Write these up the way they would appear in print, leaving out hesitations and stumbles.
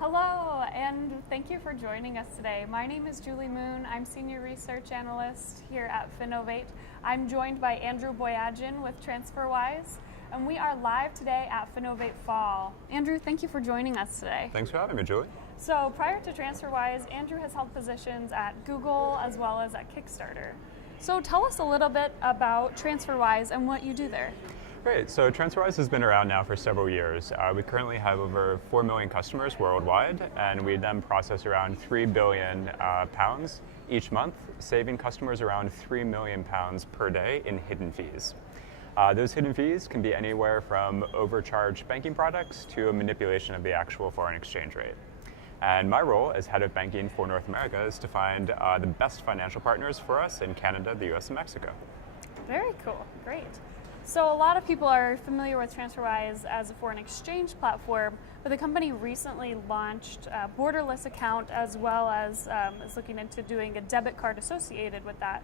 Hello, and thank you for joining us today. My name is Julie Moon. I'm Senior Research Analyst here at Finovate. I'm joined by Andrew Boyajian with Transferwise, and we are live today at Finovate Fall. Andrew, thank you for joining us today. Thanks for having me, Julie. So prior to Transferwise, Andrew has held positions at Google as well as at Kickstarter. So tell us a little bit about Transferwise and what you do there. Great. So Transferwise has been around now for several years. We currently have over 4 million customers worldwide, and we then process around 3 billion pounds each month, saving customers around 3 million pounds per day in hidden fees. Those hidden fees can be anywhere from overcharged banking products to a manipulation of the actual foreign exchange rate. And my role as head of banking for North America is to find the best financial partners for us in Canada, the US, and Mexico. Very cool. Great. So a lot of people are familiar with Transferwise as a foreign exchange platform, but the company recently launched a borderless account as well as is looking into doing a debit card associated with that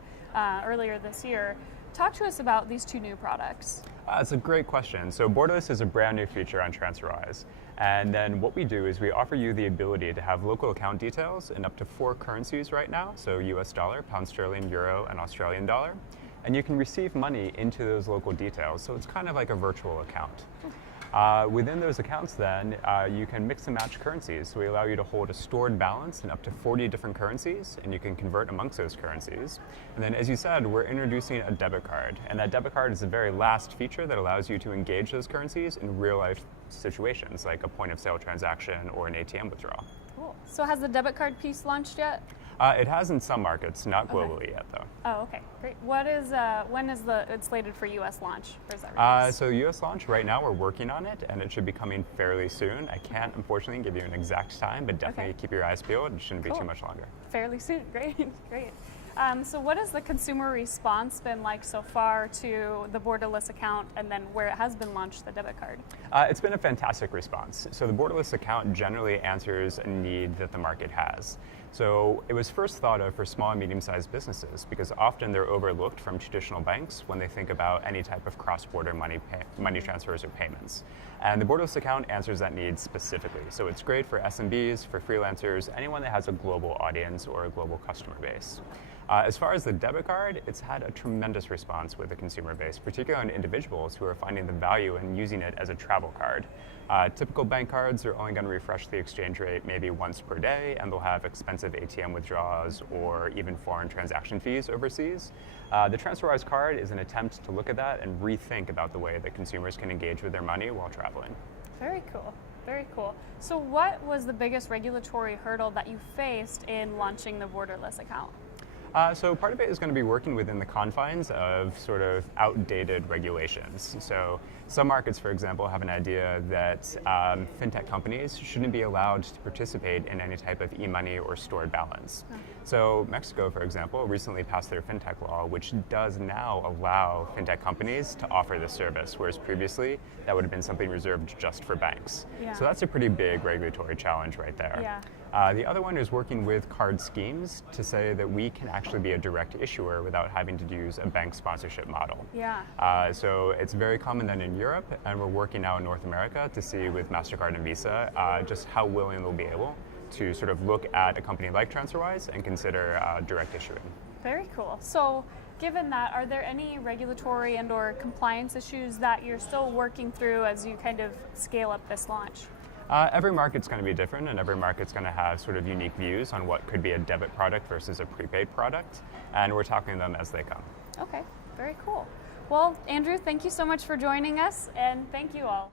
earlier this year. Talk to us about these two new products. That's a great question. So borderless is a brand new feature on Transferwise. And then what we do is we offer you the ability to have local account details in up to 4 currencies right now, so US dollar, pound sterling, euro, and Australian dollar. And you can receive money into those local details, so it's kind of like a virtual account. Within those accounts then, you can mix and match currencies. So we allow you to hold a stored balance in up to 40 different currencies, and you can convert amongst those currencies. And then as you said, we're introducing a debit card. And that debit card is the very last feature that allows you to engage those currencies in real life situations, like a point of sale transaction or an ATM withdrawal. Cool. So has the debit card piece launched yet? It has in some markets, not globally yet though. Oh, okay, great. When is it's slated for US launch? Or is that release? So US launch, right now we're working on it, and it should be coming fairly soon. I can't, unfortunately, give you an exact time, but definitely keep your eyes peeled. It shouldn't be too much longer. Fairly soon, great, great. So what has the consumer response been like so far to the borderless account and then where it has been launched, the debit card? It's been a fantastic response. So the borderless account generally answers a need that the market has. So it was first thought of for small and medium-sized businesses because often they're overlooked from traditional banks when they think about any type of cross-border money transfers or payments. And the borderless account answers that need specifically. So it's great for SMBs, for freelancers, anyone that has a global audience or a global customer base. As far as the debit card, it's had a tremendous response with the consumer base, particularly on individuals who are finding the value in using it as a travel card. Typical bank cards are only going to refresh the exchange rate maybe once per day, and they'll have expensive ATM withdrawals or even foreign transaction fees overseas. The Transferwise card is an attempt to look at that and rethink about the way that consumers can engage with their money while traveling. Very cool. Very cool. So what was the biggest regulatory hurdle that you faced in launching the borderless account? So part of it is going to be working within the confines of sort of outdated regulations. So some markets, for example, have an idea that fintech companies shouldn't be allowed to participate in any type of e-money or stored balance. So Mexico, for example, recently passed their fintech law, which does now allow fintech companies to offer this service, whereas previously that would have been something reserved just for banks. So that's a pretty big regulatory challenge right there. The other one is working with card schemes to say that we can actually be a direct issuer without having to use a bank sponsorship model. So it's very common then in Europe, and we're working now in North America to see with MasterCard and Visa just how willing they'll be able to sort of look at a company like Transferwise and consider direct issuing. Very cool. So given that, are there any regulatory and or compliance issues that you're still working through as you kind of scale up this launch? Every market's going to be different, and every market's going to have sort of unique views on what could be a debit product versus a prepaid product, and we're talking to them as they come. Okay, very cool. Well, Andrew, thank you so much for joining us, and thank you all.